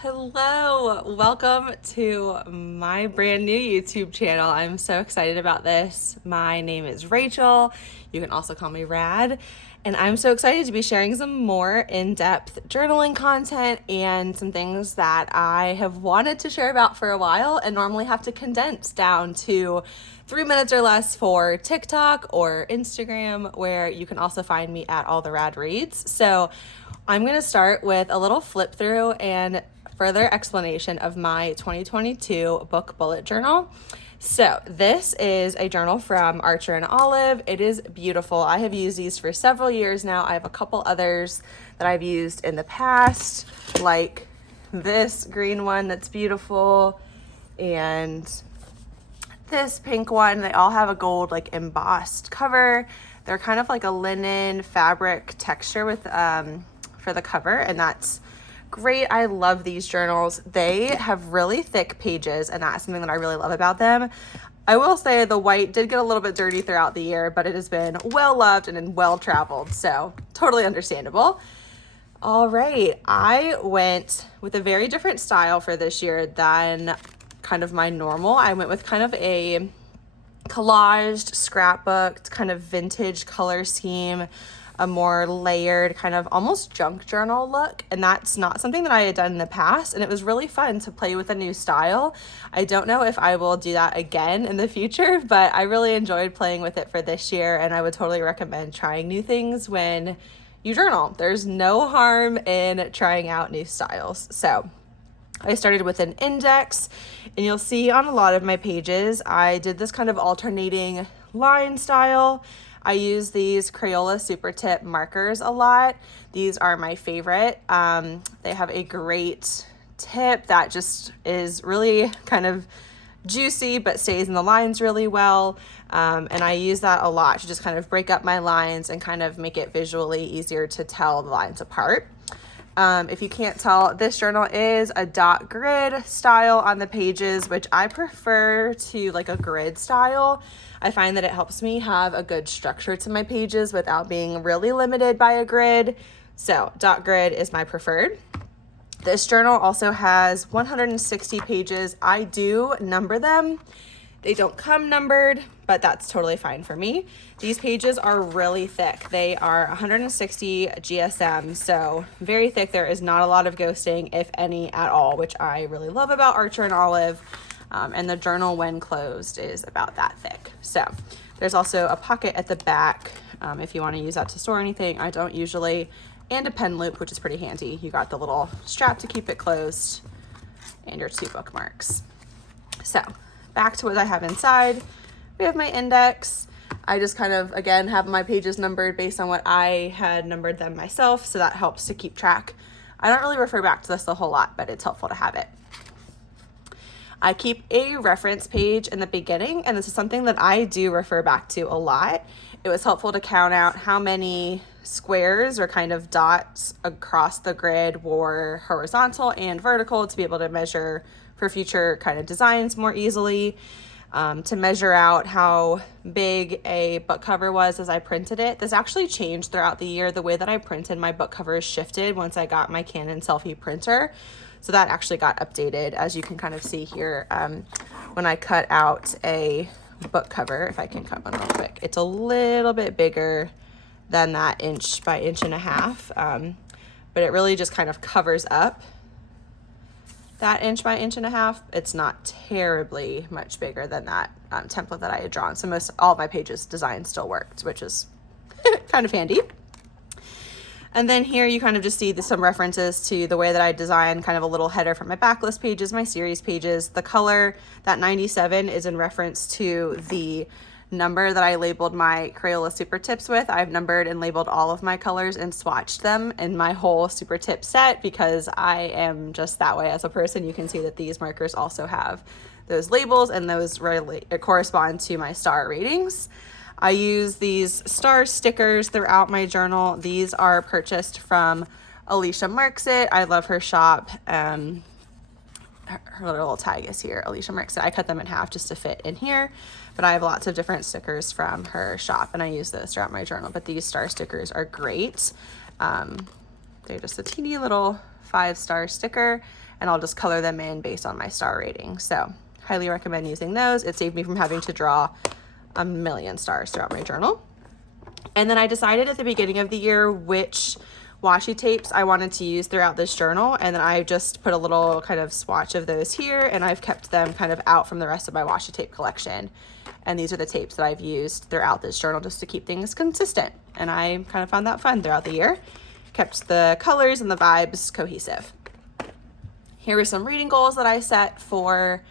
Hello, welcome to my brand new YouTube channel. I'm so excited about this. My name is Rachel. You can also call me Rad. And I'm so excited to be sharing some more in-depth journaling content and some things that I have wanted to share about for a while and normally have to condense down to 3 minutes or less for TikTok or Instagram, where you can also find me at All the Rad Reads. So I'm going to start with a little flip through and further explanation of my 2022 book bullet journal. So this is a journal from Archer and Olive. It is beautiful. I have used these for several years now. I have a couple others that I've used in the past, like this green one that's beautiful and this pink one. They all have a gold like embossed cover. They're kind of like a linen fabric texture with for the cover, and that's great. I love these journals. They have really thick pages, and that's something that I really love about them. I will say the white did get a little bit dirty throughout the year, but it has been well loved and well traveled, so totally understandable. All right, I went with a very different style for this year than kind of my normal. I went with kind of a collaged, scrapbooked, kind of vintage color scheme, a more layered kind of almost junk journal look. And that's not something that I had done in the past. And it was really fun to play with a new style. I don't know if I will do that again in the future, but I really enjoyed playing with it for this year. And I would totally recommend trying new things when you journal. There's no harm in trying out new styles. So I started with an index, and you'll see on a lot of my pages, I did this kind of alternating line style. I use these Crayola Super Tip markers a lot. These are my favorite. They have a great tip that just is really kind of juicy but stays in the lines really well. And I use that a lot to just kind of break up my lines and kind of make it visually easier to tell the lines apart. If you can't tell, this journal is a dot grid style on the pages, which I prefer to like a grid style. I find that it helps me have a good structure to my pages without being really limited by a grid. So dot grid is my preferred. This journal also has 160 pages. I do number them. They don't come numbered, but that's totally fine for me. These pages are really thick. They are 160 GSM, so very thick. There is not a lot of ghosting, if any at all, which I really love about Archer and Olive. And the journal, when closed, is about that thick. So there's also a pocket at the back if you want to use that to store anything. I don't usually. And a pen loop, which is pretty handy. You got the little strap to keep it closed and your 2 bookmarks. So back to what I have inside. We have my index. I just kind of, again, have my pages numbered based on what I had numbered them myself, so that helps to keep track. I don't really refer back to this a whole lot, but it's helpful to have it. I keep a reference page in the beginning, and this is something that I do refer back to a lot. It was helpful to count out how many squares or kind of dots across the grid were horizontal and vertical to be able to measure for future kind of designs more easily, to measure out how big a book cover was as I printed it. This actually changed throughout the year. The way that I printed my book covers shifted once I got my Canon selfie printer. So that actually got updated, as you can kind of see here. When I cut out a book cover, if I can cut one real quick, it's a little bit bigger than that 1 by 1.5 inches, but it really just kind of covers up that 1 by 1.5 inches. It's not terribly much bigger than that template that I had drawn. So all of my pages design still worked, which is kind of handy. And then here you kind of just see some references to the way that I design kind of a little header for my backlist pages, my series pages. The color, that 97, is in reference to the number that I labeled my Crayola Super Tips with. I've numbered and labeled all of my colors and swatched them in my whole Super Tip set because I am just that way as a person. You can see that these markers also have those labels, and those correspond to my star ratings. I use these star stickers throughout my journal. These are purchased from Alicia Marks It. I love her shop. Her little tag is here, Alicia Marks It. I cut them in half just to fit in here, but I have lots of different stickers from her shop, and I use those throughout my journal. But these star stickers are great. They're just a teeny little 5-star sticker, and I'll just color them in based on my star rating. So highly recommend using those. It saved me from having to draw a million stars throughout my journal. And then I decided at the beginning of the year which washi tapes I wanted to use throughout this journal, and then I just put a little kind of swatch of those here, and I've kept them kind of out from the rest of my washi tape collection. And these are the tapes that I've used throughout this journal just to keep things consistent, and I kind of found that fun throughout the year. Kept the colors and the vibes cohesive. Here are some reading goals that I set for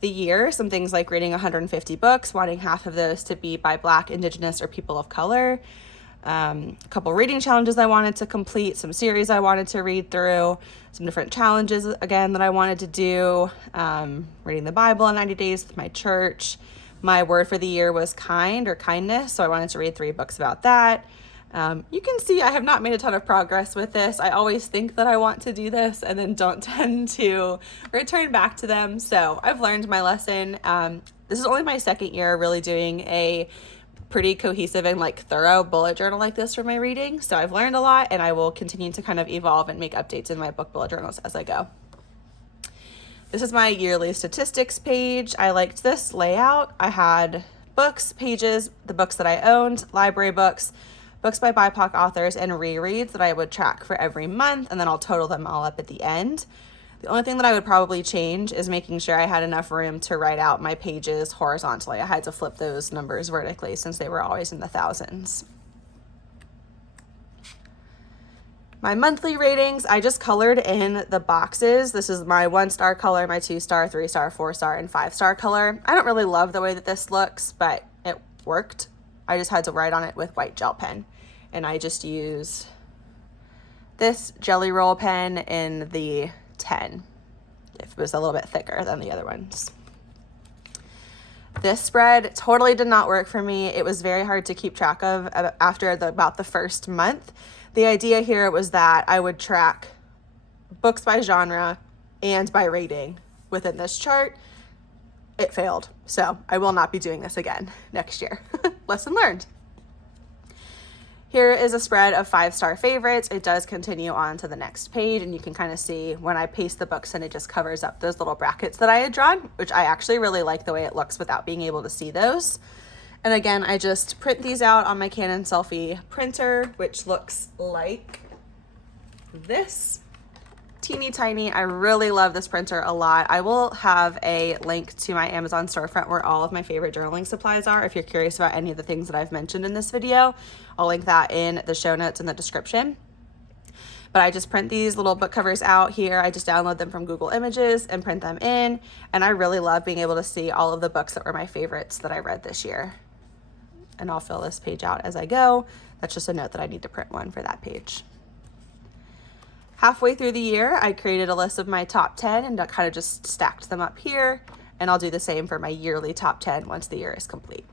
the year. Some things like reading 150 books, wanting half of those to be by Black, Indigenous, or people of color. A couple reading challenges I wanted to complete, some series I wanted to read through, some different challenges again that I wanted to do, reading the Bible in 90 days with my church. My word for the year was kind or kindness, so I wanted to read 3 books about that. You can see I have not made a ton of progress with this. I always think that I want to do this and then don't tend to return back to them. So I've learned my lesson. This is only my second year really doing a pretty cohesive and like thorough bullet journal like this for my reading. So I've learned a lot, and I will continue to kind of evolve and make updates in my book bullet journals as I go. This is my yearly statistics page. I liked this layout. I had books, pages, the books that I owned, library books, books by BIPOC authors, and rereads that I would track for every month, and then I'll total them all up at the end. The only thing that I would probably change is making sure I had enough room to write out my pages horizontally. I had to flip those numbers vertically since they were always in the thousands. My monthly ratings, I just colored in the boxes. This is my 1-star color, my 2-star, 3-star, 4-star, and 5-star color. I don't really love the way that this looks, but it worked. I just had to write on it with white gel pen, and I just used this Jelly Roll pen in the 10. It was a little bit thicker than the other ones. This spread totally did not work for me. It was very hard to keep track of after about the first month. The idea here was that I would track books by genre and by rating within this chart. It failed, so I will not be doing this again next year. Lesson learned. Here is a spread of 5-star favorites. It does continue on to the next page, and you can kind of see when I paste the books and it just covers up those little brackets that I had drawn, which I actually really like the way it looks without being able to see those. And again, I just print these out on my Canon Selfie printer, which looks like this. Teeny tiny. I really love this printer a lot. I will have a link to my Amazon storefront where all of my favorite journaling supplies are. If you're curious about any of the things that I've mentioned in this video, I'll link that in the show notes in the description. But I just print these little book covers out here. I just download them from Google Images and print them in. And I really love being able to see all of the books that were my favorites that I read this year. And I'll fill this page out as I go. That's just a note that I need to print one for that page. Halfway through the year, I created a list of my top 10 and kind of just stacked them up here. And I'll do the same for my yearly top 10 once the year is complete.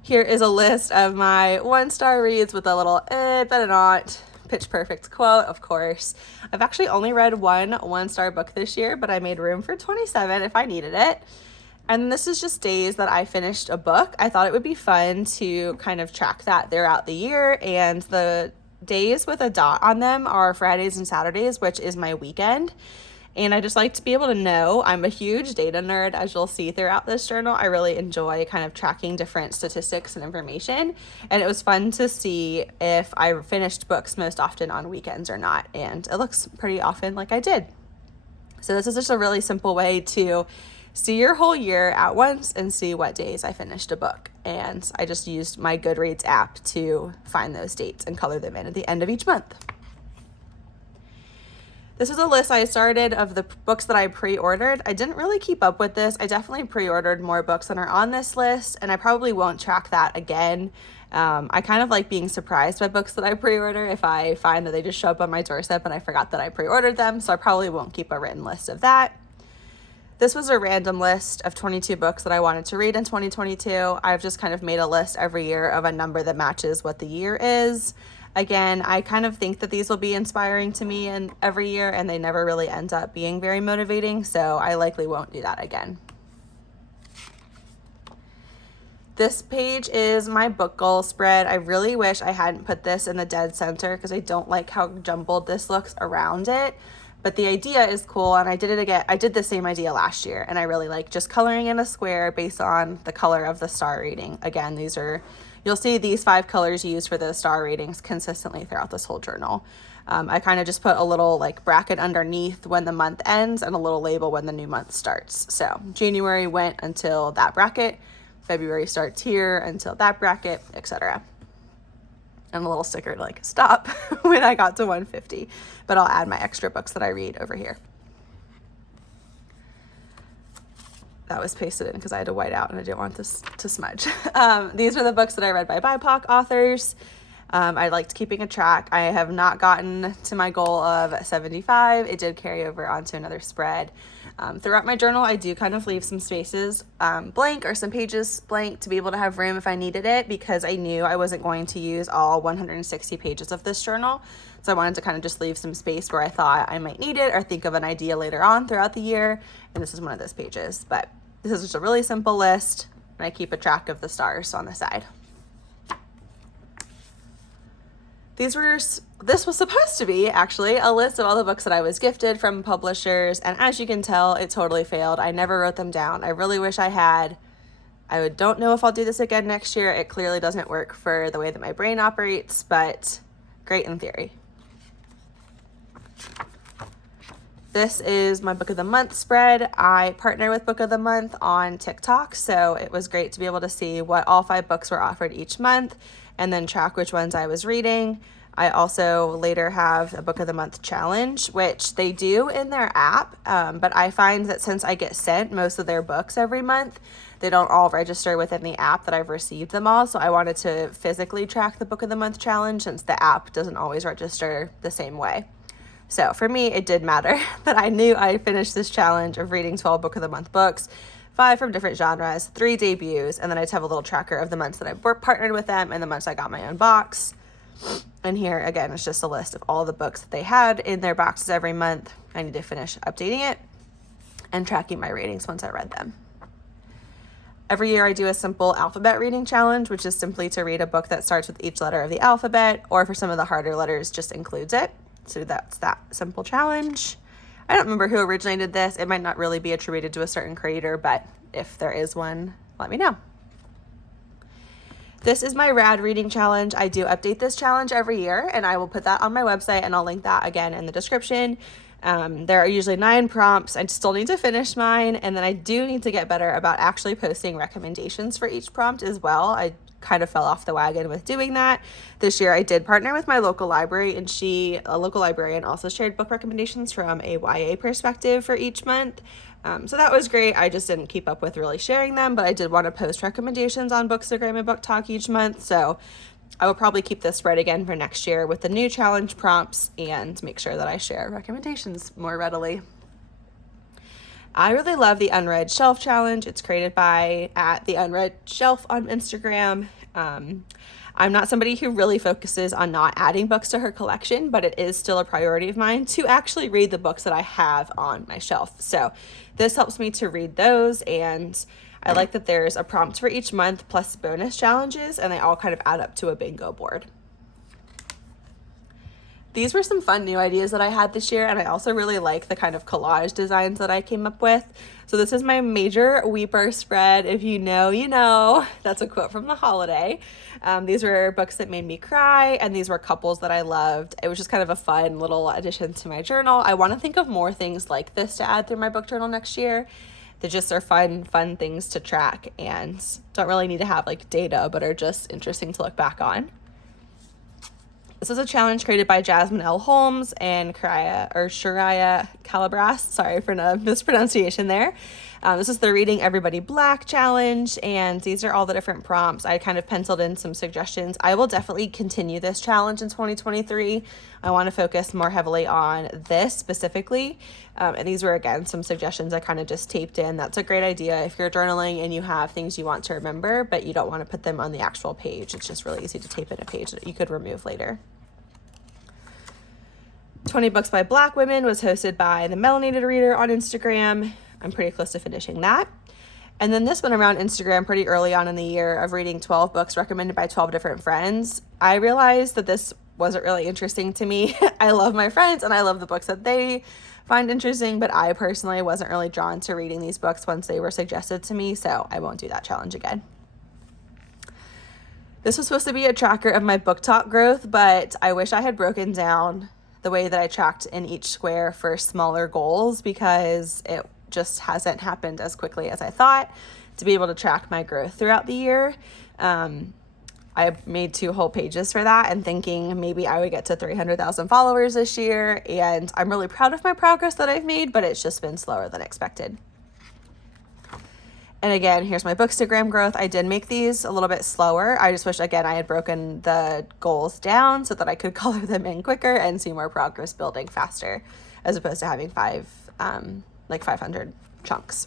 Here is a list of my 1-star reads with a little better not pitch perfect quote, of course. I've actually only read one 1-star book this year, but I made room for 27 if I needed it. And this is just days that I finished a book. I thought it would be fun to kind of track that throughout the year, and the days with a dot on them are Fridays and Saturdays, which is my weekend. And I just like to be able to know. I'm a huge data nerd, as you'll see throughout this journal. I really enjoy kind of tracking different statistics and information. And it was fun to see if I finished books most often on weekends or not. And it looks pretty often like I did. So this is just a really simple way to see your whole year at once and see what days I finished a book. And I just used my Goodreads app to find those dates and color them in at the end of each month. This is a list I started of the books that I pre-ordered. I didn't really keep up with this. I definitely pre-ordered more books than are on this list, and I probably won't track that again. I kind of like being surprised by books that I pre-order if I find that they just show up on my doorstep and I forgot that I pre-ordered them, so I probably won't keep a written list of that. This was a random list of 22 books that I wanted to read in 2022. I've just kind of made a list every year of a number that matches what the year is. Again, I kind of think that these will be inspiring to me and every year, and they never really end up being very motivating, so I likely won't do that again. This page is my book goal spread. I really wish I hadn't put this in the dead center because I don't like how jumbled this looks around it. But the idea is cool, and I did it again. I did the same idea last year, and I really like just coloring in a square based on the color of the star rating. Again, you'll see these 5 colors used for the star ratings consistently throughout this whole journal. I kind of just put a little like bracket underneath when the month ends and a little label when the new month starts. So January went until that bracket, February starts here until that bracket, etc. And a little sticker to like stop when I got to 150, but I'll add my extra books that I read over here. That was pasted in because I had to white out and I didn't want this to smudge. These are the books that I read by BIPOC authors. I liked keeping a track. I have not gotten to my goal of 75. It did carry over onto another spread. Throughout my journal, I do kind of leave some spaces blank or some pages blank to be able to have room if I needed it, because I knew I wasn't going to use all 160 pages of this journal. So I wanted to kind of just leave some space where I thought I might need it or think of an idea later on throughout the year. And this is one of those pages, but this is just a really simple list, and I keep a track of the stars on the side. This was supposed to be actually a list of all the books that I was gifted from publishers, and as you can tell, it totally failed. I never wrote them down. I really wish I had. I don't know if I'll do this again next year. It clearly doesn't work for the way that my brain operates, but great in theory. This is my Book of the Month spread. I partner with Book of the Month on TikTok, so it was great to be able to see what all 5 books were offered each month and then track which ones I was reading. I also later have a Book of the Month challenge, which they do in their app, but I find that since I get sent most of their books every month, they don't all register within the app that I've received them all, so I wanted to physically track the Book of the Month challenge since the app doesn't always register the same way. So for me, it did matter that I knew I finished this challenge of reading 12 Book of the Month books, 5 from different genres, 3 debuts, and then I just have a little tracker of the months that I've partnered with them and the months I got my own box. And here, again, it's just a list of all the books that they had in their boxes every month. I need to finish updating it and tracking my ratings once I read them. Every year I do a simple alphabet reading challenge, which is simply to read a book that starts with each letter of the alphabet, or for some of the harder letters, just includes it. So that's that simple challenge. I don't remember who originated this. It might not really be attributed to a certain creator, but if there is one, let me know. This is my RAD reading challenge. I do update this challenge every year, and I will put that on my website, and I'll link that again in the description. There are usually 9 prompts. I still need to finish mine, and then I do need to get better about actually posting recommendations for each prompt as well. I kind of fell off the wagon with doing that. This year I did partner with my local library, and a local librarian, also shared book recommendations from a YA perspective for each month. So that was great. I just didn't keep up with really sharing them, but I did want to post recommendations on Bookstagram and Book Talk each month. So I will probably keep this spread again for next year with the new challenge prompts and make sure that I share recommendations more readily. I really love the Unread Shelf Challenge. It's created by the Unread Shelf on Instagram. I'm not somebody who really focuses on not adding books to her collection, but it is still a priority of mine to actually read the books that I have on my shelf. So this helps me to read those, and I like that there's a prompt for each month plus bonus challenges, and they all kind of add up to a bingo board. These were some fun new ideas that I had this year, and I also really like the kind of collage designs that I came up with. So this is my major weeper spread. If you know, you know. That's a quote from The Holiday. These were books that made me cry, and these were couples that I loved. It was just kind of a fun little addition to my journal. I want to think of more things like this to add through my book journal next year. They just are fun things to track and don't really need to have like data, but are just interesting to look back on. This is a challenge created by Jasmine L. Holmes and Shariah Calabras. Sorry for the mispronunciation there. This is the Reading Everybody Black challenge, and these are all the different prompts. I kind of penciled in some suggestions. I will definitely continue this challenge in 2023. I want to focus more heavily on this specifically. And these were, again, some suggestions I kind of just taped in. That's a great idea if you're journaling and you have things you want to remember, but you don't want to put them on the actual page. It's just really easy to tape in a page that you could remove later. 20 Books by Black Women was hosted by the Melanated Reader on Instagram. I'm pretty close to finishing that. And then this went around Instagram pretty early on in the year of reading 12 books recommended by 12 different friends. I realized that this wasn't really interesting to me. I love my friends and I love the books that they find interesting, but I personally wasn't really drawn to reading these books once they were suggested to me, so I won't do that challenge again. This was supposed to be a tracker of my book talk growth, but I wish I had broken down the way that I tracked in each square for smaller goals, because it just hasn't happened as quickly as I thought to be able to track my growth throughout the year. I made 2 whole pages for that and thinking maybe I would get to 300,000 followers this year, and I'm really proud of my progress that I've made, but it's just been slower than expected. And again, here's my Bookstagram growth. I did make these a little bit slower. I just wish, again, I had broken the goals down so that I could color them in quicker and see more progress building faster, as opposed to having 500 chunks.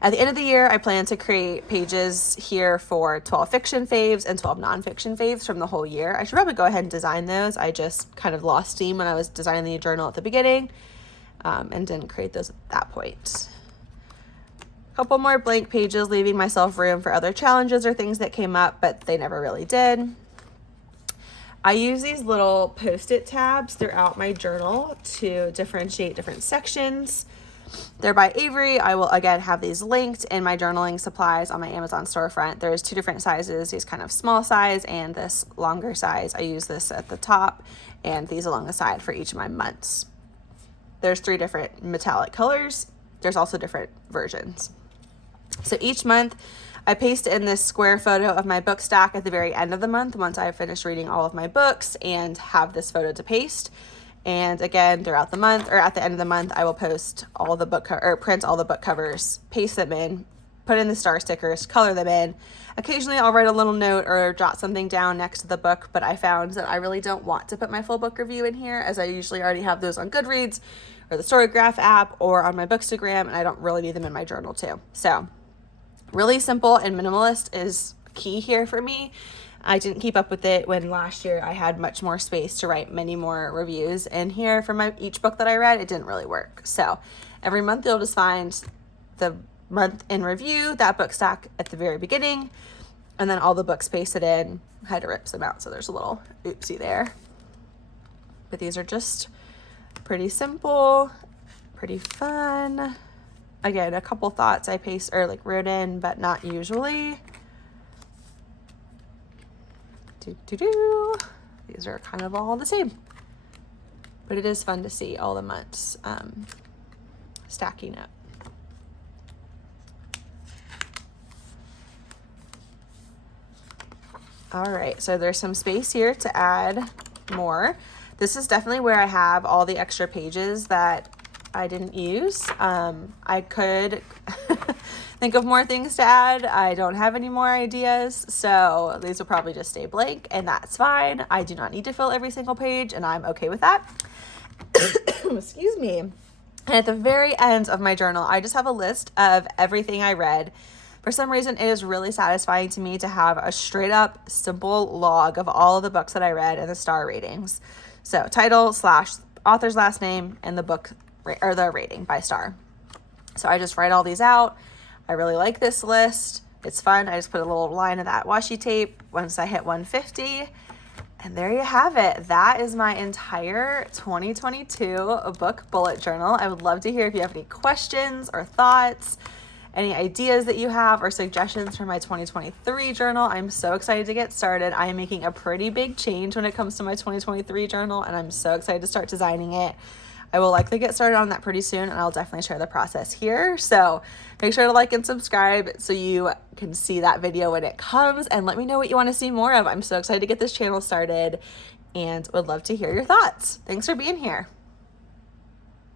At the end of the year, I plan to create pages here for 12 fiction faves and 12 nonfiction faves from the whole year. I should probably go ahead and design those. I just kind of lost steam when I was designing the journal at the beginning, and didn't create those at that point. Couple more blank pages, leaving myself room for other challenges or things that came up, but they never really did. I use these little Post-it tabs throughout my journal to differentiate different sections. They're by Avery. I will again have these linked in my journaling supplies on my Amazon storefront. There's 2 different sizes, these kind of small size and this longer size. I use this at the top and these along the side for each of my months. There's 3 different metallic colors. There's also different versions. So each month I paste in this square photo of my book stack at the very end of the month once I've finished reading all of my books, and have this photo to paste. And again, throughout the month, or at the end of the month, I will post all the book print all the book covers, paste them in, put in the star stickers, color them in. Occasionally I'll write a little note or jot something down next to the book, but I found that I really don't want to put my full book review in here, as I usually already have those on Goodreads or the Storygraph app or on my Bookstagram, and I don't really need them in my journal too. So really simple and minimalist is key here for me. I didn't keep up with it when last year I had much more space to write many more reviews in here for each book that I read. It didn't really work. So every month you'll just find the month in review, that book stack at the very beginning, and then all the books pasted in. I had to rip some out, so there's a little oopsie there. But these are just pretty simple, pretty fun. Again, a couple thoughts I wrote in, but not usually. These are kind of all the same, but it is fun to see all the months stacking up. All right, so there's some space here to add more. This is definitely where I have all the extra pages that I didn't use. I could think of more things to add. I don't have any more ideas, so these will probably just stay blank, and that's fine. I do not need to fill every single page, and I'm okay with that. Excuse me. And at the very end of my journal, I just have a list of everything I read. For some reason, it is really satisfying to me to have a straight up simple log of all of the books that I read and the star ratings. So title / author's last name and the book or the rating by star. So I just write all these out. I really like this list. It's fun. I just put a little line of that washi tape once I hit 150. And there you have it. That is my entire 2022 book bullet journal. I would love to hear if you have any questions or thoughts, any ideas that you have, or suggestions for my 2023 journal. I'm so excited to get started. I am making a pretty big change when it comes to my 2023 journal, and I'm so excited to start designing it. I will likely get started on that pretty soon, and I'll definitely share the process here. So make sure to like and subscribe so you can see that video when it comes, and let me know what you want to see more of. I'm so excited to get this channel started and would love to hear your thoughts. Thanks for being here.